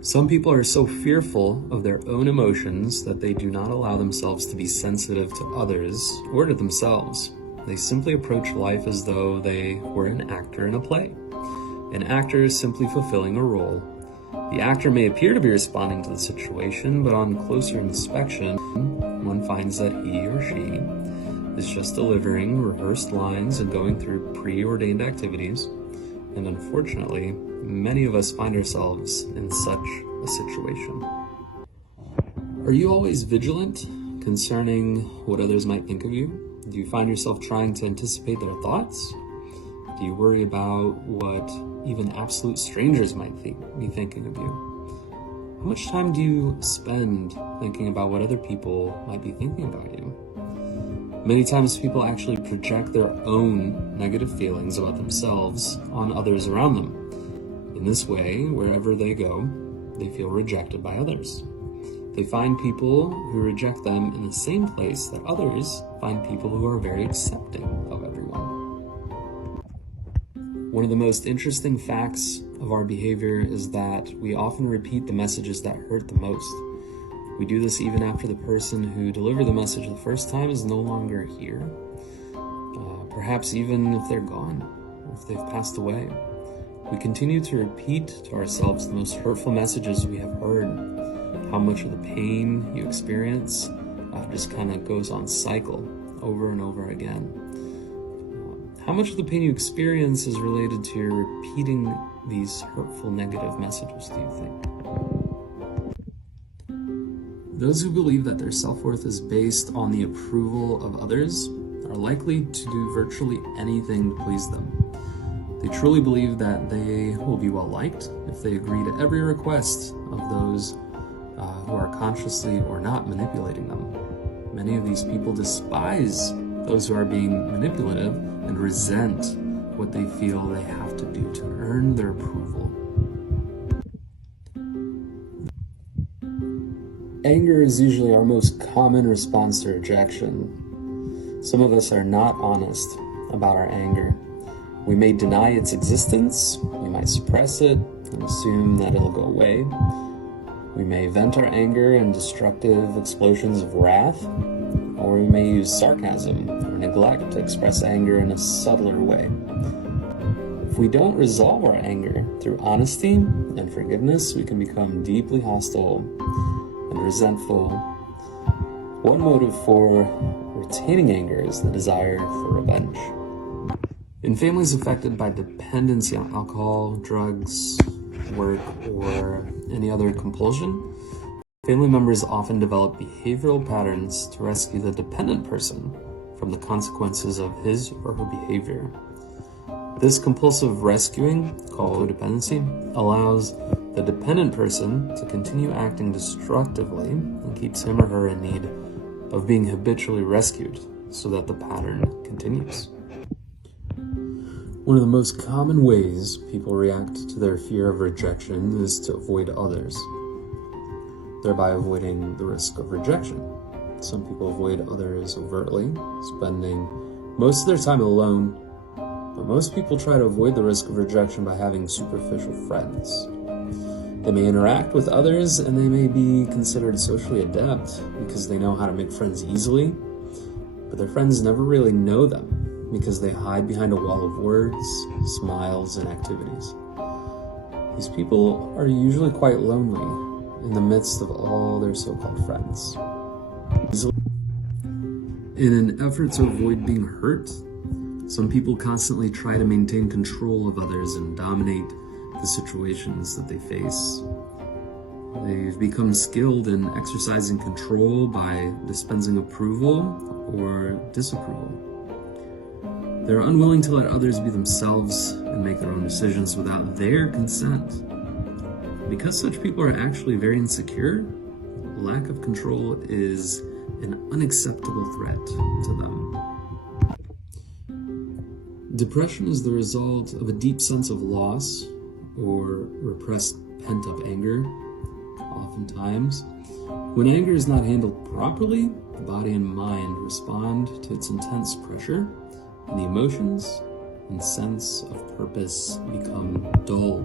Some people are so fearful of their own emotions that they do not allow themselves to be sensitive to others or to themselves. They simply approach life as though they were an actor in a play. An actor is simply fulfilling a role. The actor may appear to be responding to the situation, but on closer inspection, one finds that he or she is just delivering rehearsed lines and going through preordained activities. And unfortunately, many of us find ourselves in such a situation. Are you always vigilant concerning what others might think of you? Do you find yourself trying to anticipate their thoughts? Do you worry about what even absolute strangers might be thinking of you? How much time do you spend thinking about what other people might be thinking about you? Many times people actually project their own negative feelings about themselves on others around them. In this way, wherever they go, they feel rejected by others. They find people who reject them in the same place that others find people who are very accepting of everyone. One of the most interesting facts of our behavior is that we often repeat the messages that hurt the most. We do this even after the person who delivered the message the first time is no longer here. Perhaps even if they're gone, or if they've passed away. We continue to repeat to ourselves the most hurtful messages we have heard. How much of the pain you experience just kind of goes on cycle over and over again. How much of the pain you experience is related to your repeating these hurtful negative messages, do you think? Those who believe that their self-worth is based on the approval of others are likely to do virtually anything to please them. They truly believe that they will be well-liked if they agree to every request of those who are consciously or not manipulating them. Many of these people despise those who are being manipulative and resent what they feel they have to do to earn their approval. Anger is usually our most common response to rejection. Some of us are not honest about our anger. We may deny its existence, we might suppress it and assume that it'll go away. We may vent our anger in destructive explosions of wrath, or we may use sarcasm or neglect to express anger in a subtler way. If we don't resolve our anger through honesty and forgiveness, we can become deeply hostile and resentful. One motive for retaining anger is the desire for revenge. In families affected by dependency on alcohol, drugs, work, or any other compulsion, family members often develop behavioral patterns to rescue the dependent person from the consequences of his or her behavior. This compulsive rescuing, called codependency, allows the dependent person to continue acting destructively and keeps him or her in need of being habitually rescued so that the pattern continues. One of the most common ways people react to their fear of rejection is to avoid others, thereby avoiding the risk of rejection. Some people avoid others overtly, spending most of their time alone, but most people try to avoid the risk of rejection by having superficial friends. They may interact with others and they may be considered socially adept because they know how to make friends easily, but their friends never really know them because they hide behind a wall of words, smiles, and activities. These people are usually quite lonely in the midst of all their so-called friends. In an effort to avoid being hurt, some people constantly try to maintain control of others and dominate the situations that they face. They've become skilled in exercising control by dispensing approval or disapproval. They're unwilling to let others be themselves and make their own decisions without their consent. Because such people are actually very insecure, lack of control is an unacceptable threat to them. Depression is the result of a deep sense of loss or repressed pent-up anger. Oftentimes, when anger is not handled properly, the body and mind respond to its intense pressure, and the emotions and sense of purpose become dull